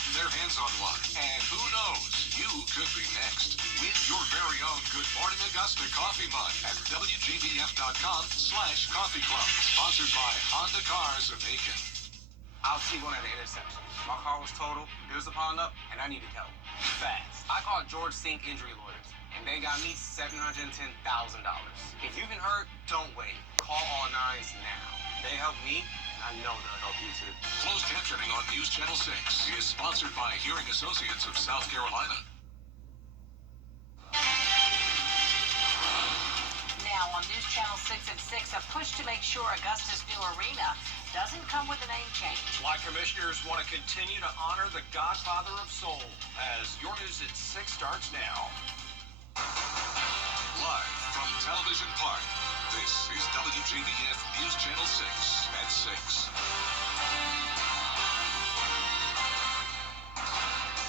gotten their hands on one. And who knows, you could be next. Win your very own Good Morning Augusta coffee mug at WJBF.com/coffee club. Sponsored by Honda Cars of Aiken. I was T1 at the intersection. My car was totaled, bills are piling up, and I needed help. Fast. I called George Sink Injury Lawyers, and they got me $710,000. If you've been hurt, don't wait. Call all nines now. They helped me, and I know they'll help you too. Closed captioning on News Channel 6 is sponsored by Hearing Associates of South Carolina. Now on News Channel 6 at 6, a push to make sure Augusta's new arena doesn't come with a name change. Why commissioners want to continue to honor the godfather of soul, as your News at 6 starts now. Live from Television Park, this is WJBF News Channel 6 at 6.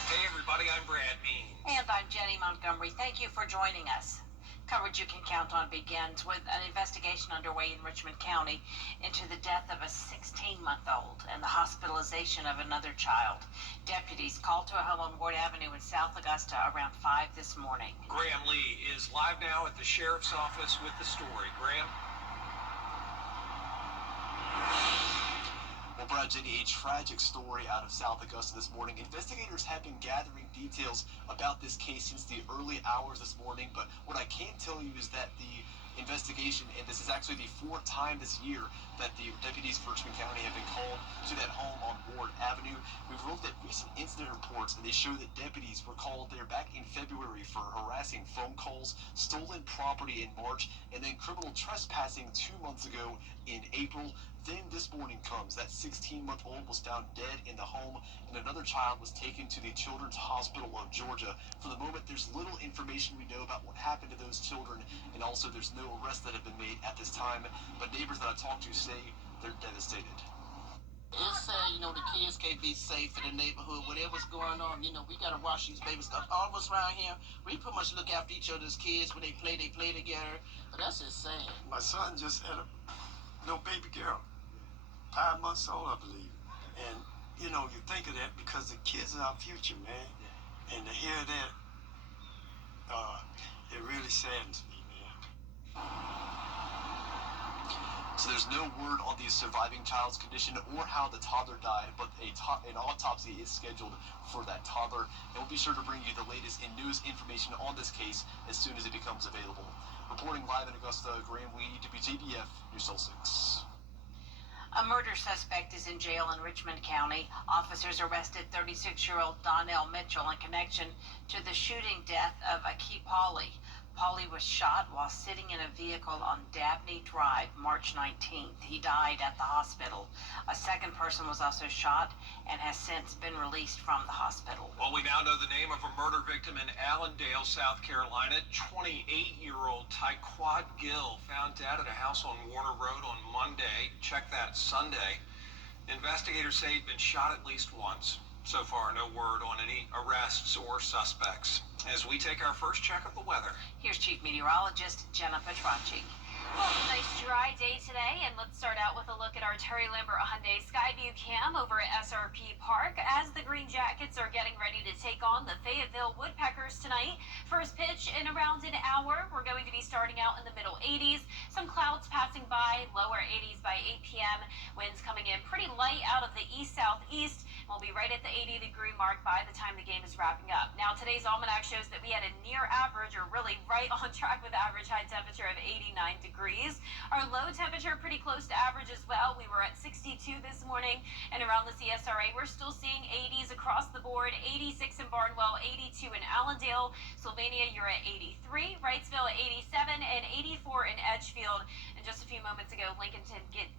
Hey everybody, I'm Brad Means. And I'm Jenny Montgomery. Thank you for joining us. Coverage you can count on begins with an investigation underway in Richmond County into the death of a 16-month-old and the hospitalization of another child. Deputies called to a home on Ward Avenue in South Augusta around 5 this morning. Graham Lee is live now at the sheriff's office with the story. Graham? Well, Brad, Jenny, a tragic story out of South Augusta this morning. Investigators have been gathering details about this case since the early hours this morning, but what I can tell you is that the investigation, and this is actually the 4th time this year that the deputies of Richmond County have been called to that home on Ward Avenue. We've looked at recent incident reports, and they show that deputies were called there back in February for harassing phone calls, stolen property in March, and then criminal trespassing 2 months ago in April. Then this morning comes that 16-month-old was found dead in the home, and another child was taken to the Children's Hospital of Georgia. For the moment, there's little information we know about what happened to those children, and also there's no arrests that have been made at this time. But neighbors that I talked to say they're devastated. It's sad, the kids can't be safe in the neighborhood. Whatever's going on, we got to watch these babies. All of us around here, we pretty much look after each other's kids. When they play together. But that's insane. My son just had a little baby girl, 5 months old, I believe. And, you think of that because the kids are our future, man. And to hear that, it really saddens me, man. So there's no word on the surviving child's condition or how the toddler died, but an autopsy is scheduled for that toddler. And we'll be sure to bring you the latest in news information on this case as soon as it becomes available. Reporting live in Augusta, Graham Lee, WJBF News 6. A murder suspect is in jail in Richmond County. Officers arrested 36-year-old Donnell Mitchell in connection to the shooting death of Aki Pauley. Pauley was shot while sitting in a vehicle on Dabney Drive, March 19th. He died at the hospital. A second person was also shot and has since been released from the hospital. Well, we now know the name of a murder victim in Allendale, South Carolina. 28-year-old Tyquad Gill found dead at a house on Warner Road on Monday. Check that, Sunday. Investigators say he'd been shot at least once. So far, no word on any arrests or suspects. As we take our first check of the weather. Here's Chief Meteorologist Jenna Petracci. Well, it's a nice dry day today, and let's start out with a look at our Terry Lambert Hyundai Skyview cam over at SRP Park as the Green Jackets are getting ready to take on the Fayetteville Woodpeckers tonight. First pitch in around an hour. We're going to be starting out in the middle 80s. Some clouds passing by, lower 80s by 8 p.m. Winds coming in pretty light out of the east-southeast. We'll be right at the 80-degree mark by the time the game is wrapping up. Now, today's almanac shows that we had a near average, or really right on track with average high temperature of 89 degrees. Our low temperature pretty close to average as well. We were at 62 this morning, and around the CSRA, we're still seeing 80s across the board. 86 in Barnwell, 82 in Allendale. Sylvania, you're at 83. Wrightsville at 87, and 84 in Edgefield. And just a few moments ago, Lincolnton did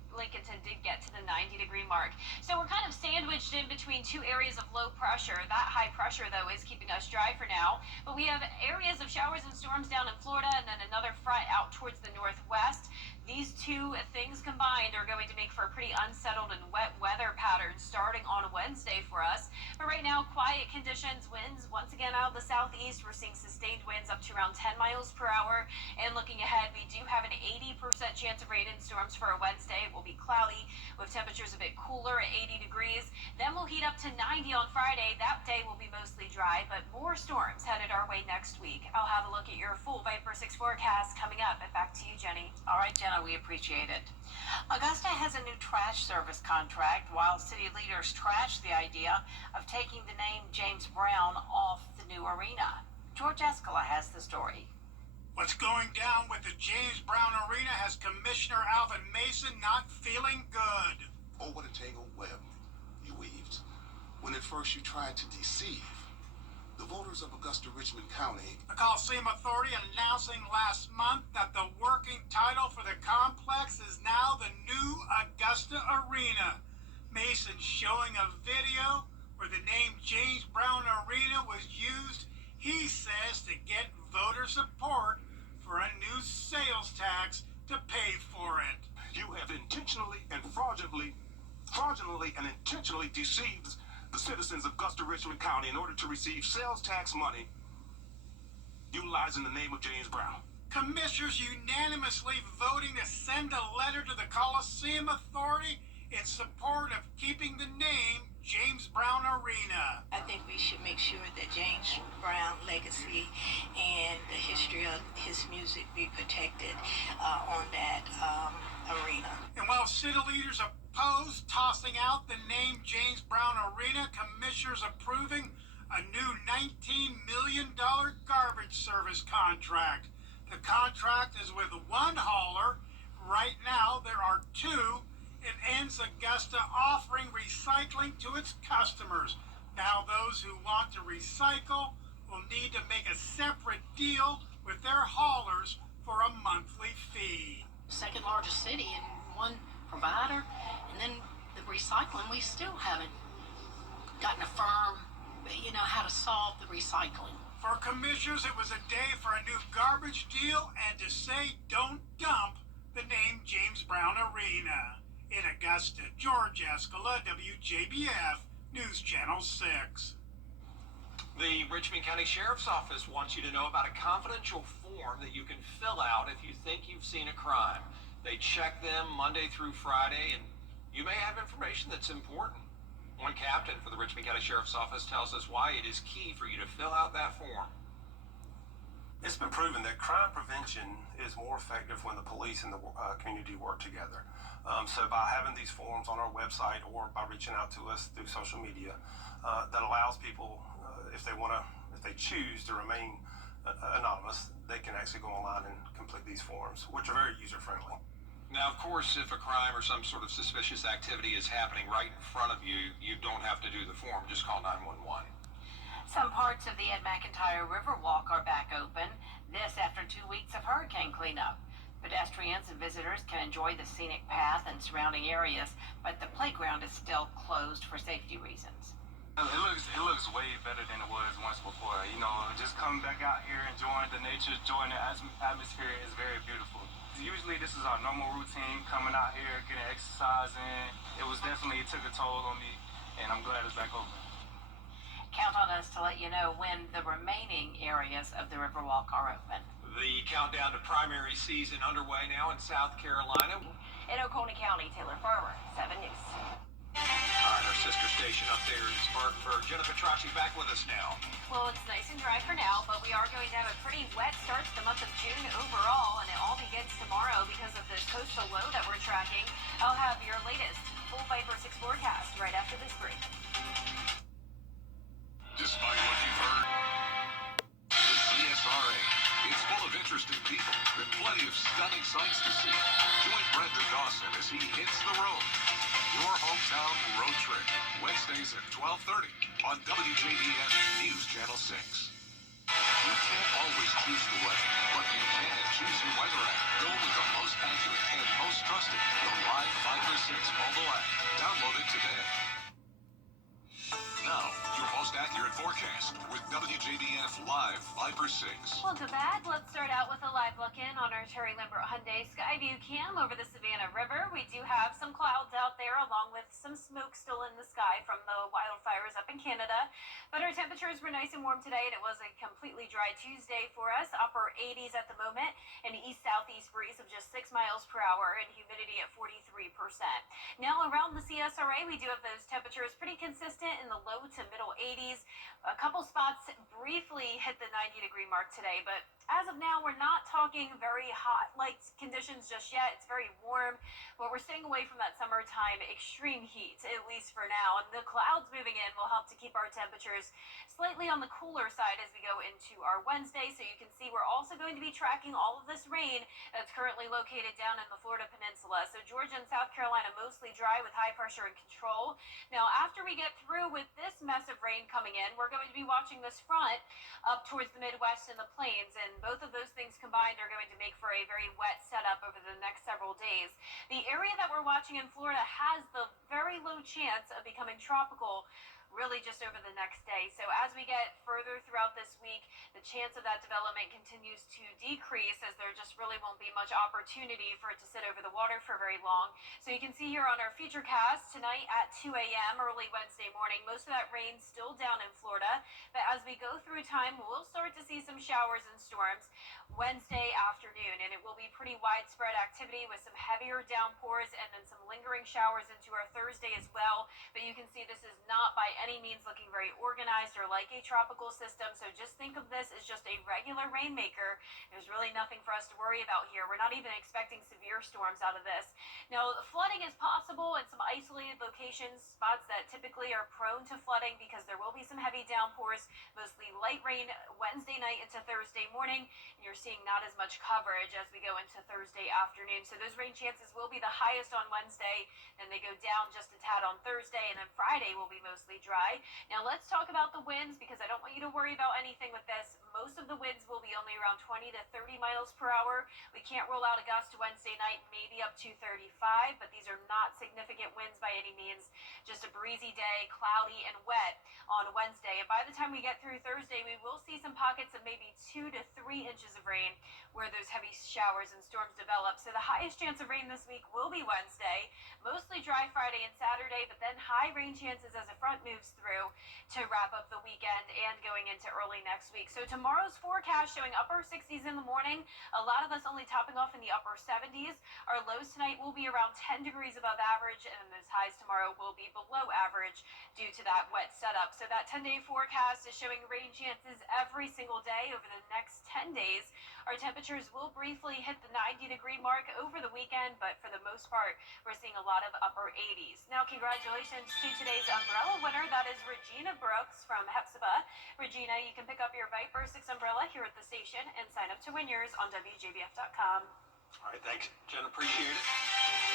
get to the 90-degree mark. So we're kind of sandwiched in between two areas of low pressure. That high pressure, though, is keeping us dry for now. But we have areas of showers and storms down in Florida, and then another front out towards the northwest. northwest. These two things combined are going to make for a pretty unsettled and wet weather pattern starting on Wednesday for us. But right now, quiet conditions, winds once again out of the southeast. We're seeing sustained winds up to around 10 miles per hour. And looking ahead, we do have an 80% chance of rain and storms for a Wednesday. It will be cloudy with temperatures a bit cooler at 80 degrees. Then we'll heat up to 90 on Friday. That day will be mostly dry, but more storms headed our way next week. I'll have a look at your full Viper 6 forecast coming up. And back to you, Jenny. All right, Jenna, we appreciate it. Augusta has a new trash service contract while city leaders trash the idea of taking the name James Brown off the new arena. George Escala has the story. What's going down with the James Brown Arena has Commissioner Alvin Mason not feeling good. Oh, what a tangled web you weaved. When at first you tried to deceive the voters of Augusta Richmond County. The Coliseum Authority announcing last month that the working title for the complex is now the new Augusta Arena. Mason showing a video where the name James Brown Arena was used, he says, to get voter support for a new sales tax to pay for it. You have intentionally and fraudulently and intentionally deceived the citizens of Augusta Richmond County in order to receive sales tax money utilizing the name of James Brown. Commissioners unanimously voting to send a letter to the Coliseum Authority in support of keeping the name James Brown Arena. I think we should make sure that James Brown legacy and the history of his music be protected on that arena. And while city leaders oppose tossing out the name James Brown Arena, commissioners approving a new $19 million garbage service contract. The contract is with one hauler. Right now, there are two. It ends Augusta offering recycling to its customers. Now those who want to recycle will need to make a separate deal with their haulers for a monthly fee. Second largest city and one provider, and then the recycling, we still haven't gotten a firm, how to solve the recycling. For commissioners, it was a day for a new garbage deal and to say don't dump the name James Brown Arena. In Augusta, George Escala, WJBF, News Channel 6. The Richmond County Sheriff's Office wants you to know about a confidential form that you can fill out if you think you've seen a crime. They check them Monday through Friday, and you may have information that's important. One captain for the Richmond County Sheriff's Office tells us why it is key for you to fill out that form. It's been proven that crime prevention is more effective when the police and the community work together. So by having these forms on our website or by reaching out to us through social media, that allows people, if they choose to remain anonymous, they can actually go online and complete these forms, which are very user-friendly. Now, of course, if a crime or some sort of suspicious activity is happening right in front of you, you don't have to do the form. Just call 911. Some parts of the Ed McIntyre Riverwalk are back open. This after 2 weeks of hurricane cleanup. Pedestrians and visitors can enjoy the scenic path and surrounding areas, but the playground is still closed for safety reasons. It looks way better than it was once before. Just coming back out here, enjoying the nature, enjoying the atmosphere is very beautiful. Usually this is our normal routine, coming out here, getting exercise in. It took a toll on me, and I'm glad it's back open. Count on us to let you know when the remaining areas of the Riverwalk are open. The countdown to primary season underway now in South Carolina. In Oconee County, Taylor Farmer, 7 News. All right, our sister station up there in Spartanburg. Jenna Petracci back with us now. Well, it's nice and dry for now, but we are going to have a pretty wet start to the month of June overall, and it all begins tomorrow because of this coastal low that we're tracking. I'll have your latest full Viper 6 forecast right after this break. Despite what you've heard, the CSRA, it's full of interesting people and plenty of stunning sights to see. Join Brendan Dawson as he hits the road. Your hometown road trip, Wednesdays at 12:30 on WJBF News Channel 6. You can't always choose the weather, but you can choose your weather app. Go with the most accurate and most trusted, the Live Viper 6 mobile app. Download it today. Now, your most accurate forecast with WJBF Live 5 or 6. Welcome back. Let's start out with a live look in on our Terry Lambert Hyundai Skyview cam over the Savannah River. We do have some clouds out there along with some smoke still in the sky from the wildfires up in Canada. But our temperatures were nice and warm today, and it was a completely dry Tuesday for us. Upper 80s at the moment, an east-southeast breeze of just 6 miles per hour and humidity at 43%. Now around the CSRA, we do have those temperatures pretty consistent in the low to middle 80s. A couple spots briefly hit the 90-degree mark today, but as of now, we're not talking very hot like conditions just yet. It's very warm, but we're staying away from that summertime extreme heat, at least for now. And the clouds moving in will help to keep our temperatures slightly on the cooler side as we go into our Wednesday. So you can see we're also going to be tracking all of this rain that's currently located down in the Florida Peninsula. So Georgia and South Carolina mostly dry with high pressure and control. Now, after we get through with this mess of rain coming in, we're going to be watching this front up towards the Midwest and the plains, and both of those things combined are going to make for a very wet setup over the next several days. The area that we're watching in Florida has the very low chance of becoming tropical really just over the next day. So as we get further throughout this week, the chance of that development continues to decrease as there just really won't be much opportunity for it to sit over the water for very long. So you can see here on our Futurecast tonight at 2 a.m. early Wednesday morning, most of that rain still down in Florida. But as we go through time, we'll start to see some showers and storms Wednesday afternoon, and it will be pretty widespread activity with some heavier downpours and then some lingering showers into our Thursday as well. But you can see this is not by any means looking very organized or like a tropical system, so just think of this as just a regular rainmaker. There's really nothing for us to worry about here. We're not even expecting severe storms out of this. Now, flooding is possible in some isolated locations, spots that typically are prone to flooding because there will be some heavy downpours, mostly light rain Wednesday night into Thursday morning, and you're seeing not as much coverage as we go into Thursday afternoon. So those rain chances will be the highest on Wednesday, then they go down just a tad on Thursday, and then Friday will be mostly dry. Now let's talk about the winds, because I don't want you to worry about anything with this. Most of the winds will be only around 20 to 30 miles per hour. We can't rule out a gust Wednesday night, maybe up to 35, but these are not significant winds by any means. Just a breezy day, cloudy and wet on Wednesday. And by the time we get through Thursday, we will see some pockets of maybe 2 to 3 inches of rain where those heavy showers and storms develop. So the highest chance of rain this week will be Wednesday, mostly dry Friday and Saturday, but then high rain chances as a front moves through to wrap up the weekend and going into early next week. So tomorrow's forecast showing upper 60s in the morning, a lot of us only topping off in the upper 70s. Our lows tonight will be around 10 degrees above average, and those highs tomorrow will be below average due to that wet setup. So that 10-day forecast is showing rain chances every single day over the next 10 days. Our temperatures will briefly hit the 90-degree mark over the weekend, but for the most part, we're seeing a lot of upper 80s. Now, congratulations to today's umbrella winner. That is Regina Brooks from Hepzibah. Regina, you can pick up your Viper 6 umbrella here at the station and sign up to win yours on WJBF.com. All right, thanks, Jen. Appreciate it.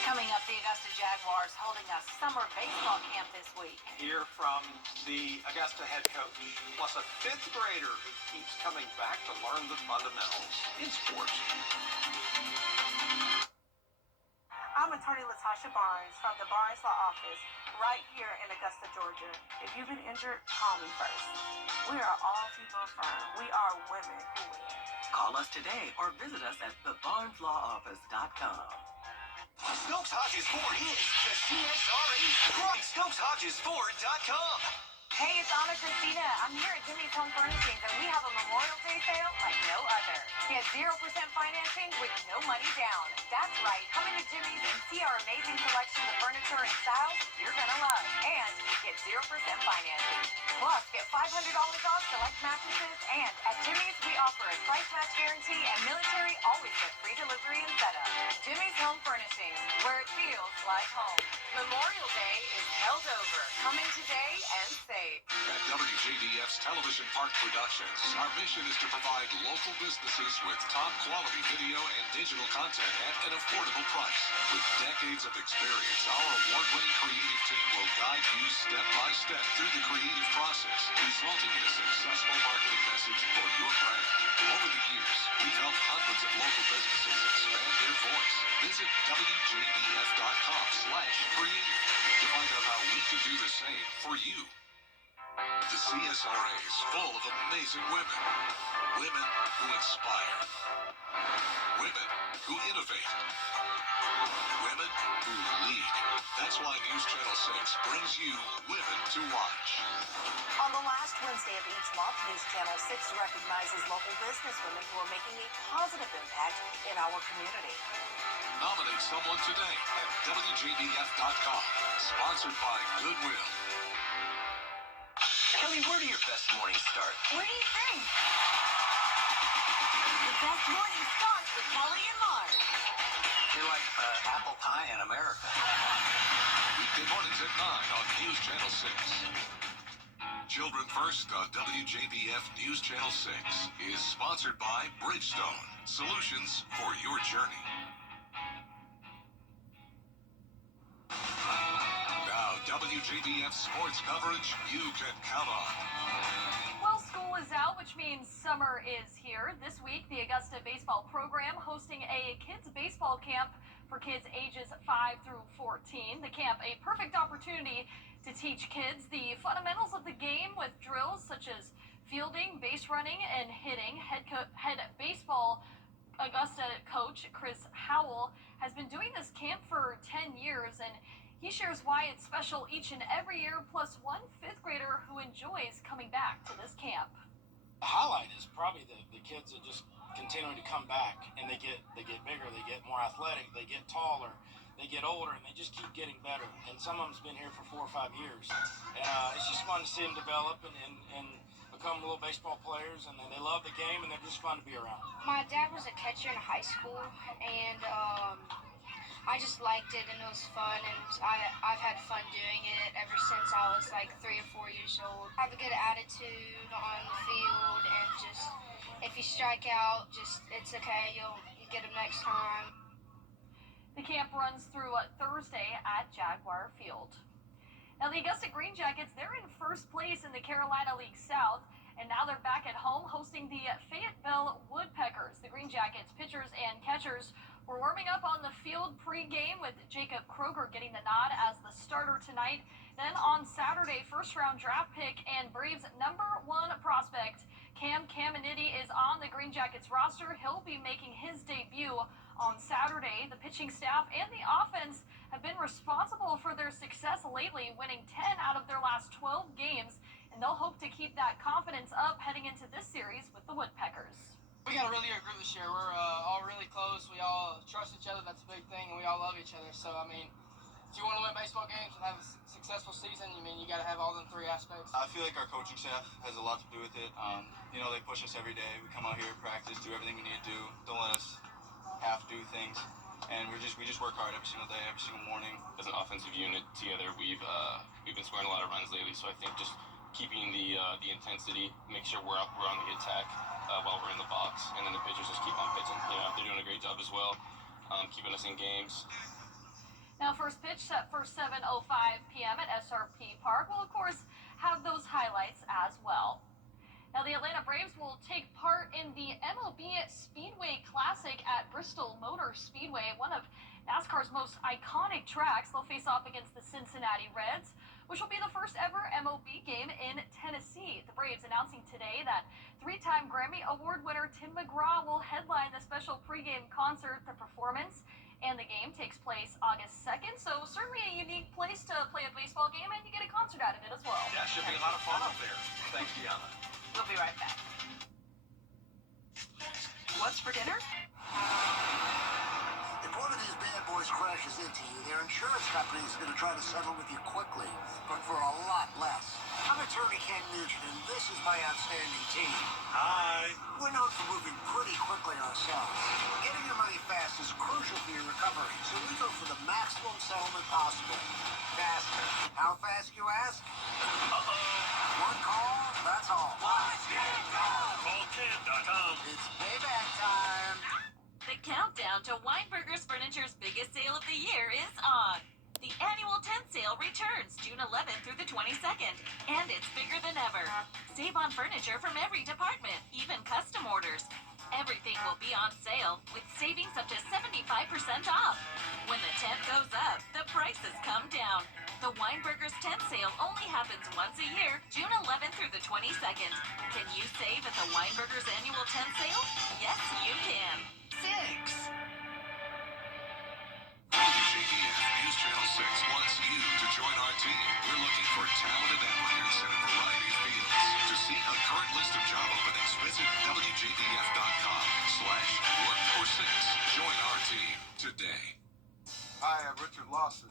Coming up, the Augusta Jaguars holding a summer baseball camp this week. Hear from the Augusta head coach, plus a fifth grader who keeps coming back to learn the fundamentals in sports. I'm attorney Latasha Barnes from the Barnes Law Office right here in Augusta, Georgia. If you've been injured, call me first. We are all female firm. We are women who win. Call us today or visit us at thebarneslawoffice.com. Stokes Hodges Ford is the CSRA. StokesHodgesFord.com. Hey, it's Anna Christina. I'm here at Jimmy's Home Furnishings, and we have a Memorial Day sale like no other. Get 0% financing with no money down. That's right. Come into Jimmy's and see our amazing selection of furniture and styles you're going to love. And get 0% financing. Plus, get $500 off select mattresses. And at Jimmy's, we offer a price match guarantee, and military always get free delivery and setup. Jimmy's Home Furnishings, where it feels like home. Memorial Day is held over. Coming today and save. At WJBF's Television Park Productions, our mission is to provide local businesses with top quality video and digital content at an affordable price. With decades of experience, our award-winning creative team will guide you step by step through the creative process, resulting in a successful marketing message for your brand. Over the years, we've helped hundreds of local businesses expand their voice. Visit WJBF.com/creative to find out how we can do the same for you. The CSRA is full of amazing women. Women who inspire. Women who innovate. Women who lead. That's why News Channel 6 brings you Women to Watch. On the last Wednesday of each month, News Channel 6 recognizes local businesswomen who are making a positive impact in our community. Nominate someone today at WJBF.com. Sponsored by Goodwill. Kelly, where do your best mornings start? What do you think? The best morning starts with Kelly and Mars. You're like apple pie in America. Weekday mornings at 9 on News Channel 6. Children First on WJBF News Channel 6 is sponsored by Bridgestone. Solutions for your journey. Now, WJBF sports coverage you can count on. Well, school is out, which means summer is here. This week, the Augusta baseball program hosting a kids baseball camp for kids ages 5 through 14. The camp, a perfect opportunity to teach kids the fundamentals of the game with drills such as fielding, base running, and hitting. Head baseball Augusta coach Chris Howell has been doing this camp for 10 years, and he shares why it's special each and every year, plus one fifth grader who enjoys coming back to this camp. The highlight is probably the kids that just continuing to come back, and they get bigger, they get more athletic, they get taller, they get older, and they just keep getting better. And some of them's been here for 4 or 5 years. It's just fun to see them develop and become little baseball players, and they love the game, and they're just fun to be around. My dad was a catcher in high school, and I just liked it, and it was fun, and I've had fun doing it ever since I was like 3 or 4 years old. I have a good attitude on the field, and just if you strike out, just it's okay, you get them next time. The camp runs through Thursday at Jaguar Field. Now, the Augusta Green Jackets, they're in first place in the Carolina League South, and now they're back at home hosting the Fayetteville Woodpeckers. The Green Jackets pitchers and catchers were warming up on the field pre-game with Jacob Kroger getting the nod as the starter tonight. Then on Saturday, first-round draft pick and Braves #1 prospect Cam Caminiti is on the Green Jackets roster. He'll be making his debut on Saturday. The pitching staff and the offense have been responsible for their success lately, winning 10 out of their last 12 games, and they'll hope to keep that confidence up heading into this series with the Woodpeckers. We got a really good group this year. We're all really close. We all trust each other. That's a big thing, and we all love each other. So, I mean, if you want to win baseball games and have a successful season, you got to have all them 3 aspects. I feel like our coaching staff has a lot to do with it. They push us every day. We come out here, practice, do everything we need to do. Don't let us half do things. And we just work hard every single day, every single morning. As an offensive unit together, we've been scoring a lot of runs lately. So I think just keeping the intensity, make sure we're on the attack while we're in the box, and then the pitchers just keep on pitching. They're doing a great job as well, keeping us in games. Now, first pitch set for 7:05 p.m. at SRP Park. We'll, of course, have those highlights as well. Now, the Atlanta Braves will take part in the MLB Speedway Classic at Bristol Motor Speedway, one of NASCAR's most iconic tracks. They'll face off against the Cincinnati Reds, which will be the first ever MLB game in Tennessee. The Braves announcing today that 3-time Grammy Award winner Tim McGraw will headline the special pregame concert. The performance and the game takes place August 2nd, so certainly a unique place to play a baseball game, and you get a concert out of it as well. Yeah, should be a lot of fun up there. Thanks, Deanna. We'll be right back. What's for dinner? If one of these bad boys crashes into you, their insurance company is going to try to settle with you quickly, but for a lot less. I'm attorney Ken Nugent, and this is my outstanding team. Hi. We're known for moving pretty quickly ourselves. Getting your money fast is crucial for your recovery, so we go for the maximum settlement possible. Faster. How fast, you ask? One call, that's all. Call Ken.com. It's payback time. The countdown to Weinberger's Furniture's biggest sale of the year is on. The annual tent sale returns June 11th through the 22nd, and it's bigger than ever. Save on furniture from every department, even custom orders. Everything will be on sale with savings up to 75% off. When the tent goes up, the prices come down. The Weinberger's tent sale only happens once a year, June 11th through the 22nd. Can you save at the Weinberger's annual tent sale? Yes, you can. 6. WJBF News Channel 6 wants you to join our team. We're looking for talented applicants in a variety of fields. To see a current list of job openings, visit WJBF.com/work-for-6. Join our team today. Hi, I'm Richard Lawson,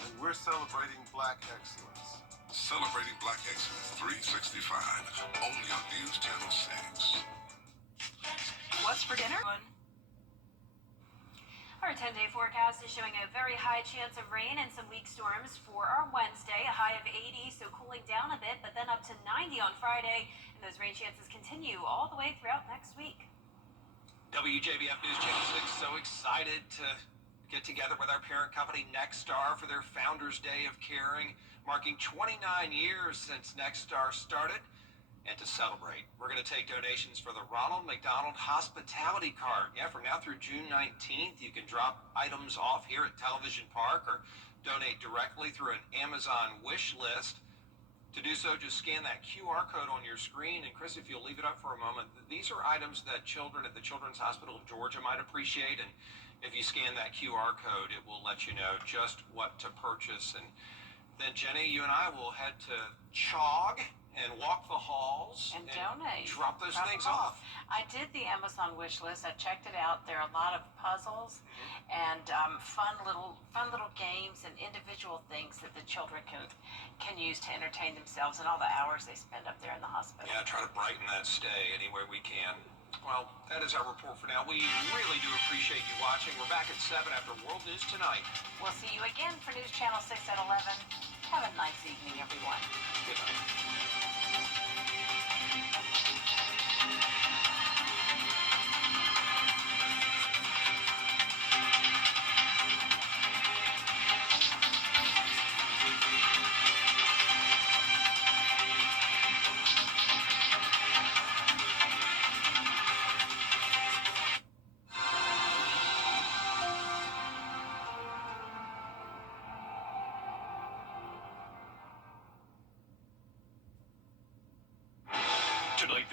and we're celebrating Black Excellence. Celebrating Black Excellence 365, only on News Channel 6. What's for dinner? Our 10-day forecast is showing a very high chance of rain and some weak storms for our Wednesday, a high of 80, so cooling down a bit, but then up to 90 on Friday, and those rain chances continue all the way throughout next week. WJBF News Channel 6 so excited to get together with our parent company Nexstar for their Founders Day of Caring, marking 29 years since Nexstar started. And to celebrate, we're going to take donations for the Ronald McDonald Hospitality Card. Yeah, from now through June 19th, you can drop items off here at Television Park or donate directly through an Amazon wish list. To do so, just scan that QR code on your screen. And Chris, if you'll leave it up for a moment, these are items that children at the Children's Hospital of Georgia might appreciate. And if you scan that QR code, it will let you know just what to purchase. And then, Jenny, you and I will head to Chog and walk the halls and donate. Drop those things off. I did the Amazon wish list. I checked it out. There are a lot of puzzles and fun little games and individual things that the children can use to entertain themselves and all the hours they spend up there in the hospital. Yeah, try to brighten that stay any way we can. Well, that is our report for now. We really do appreciate you watching. We're back at 7 after World News Tonight. We'll see you again for News Channel 6 at 11. Have a nice evening, everyone. Good night. Tonight.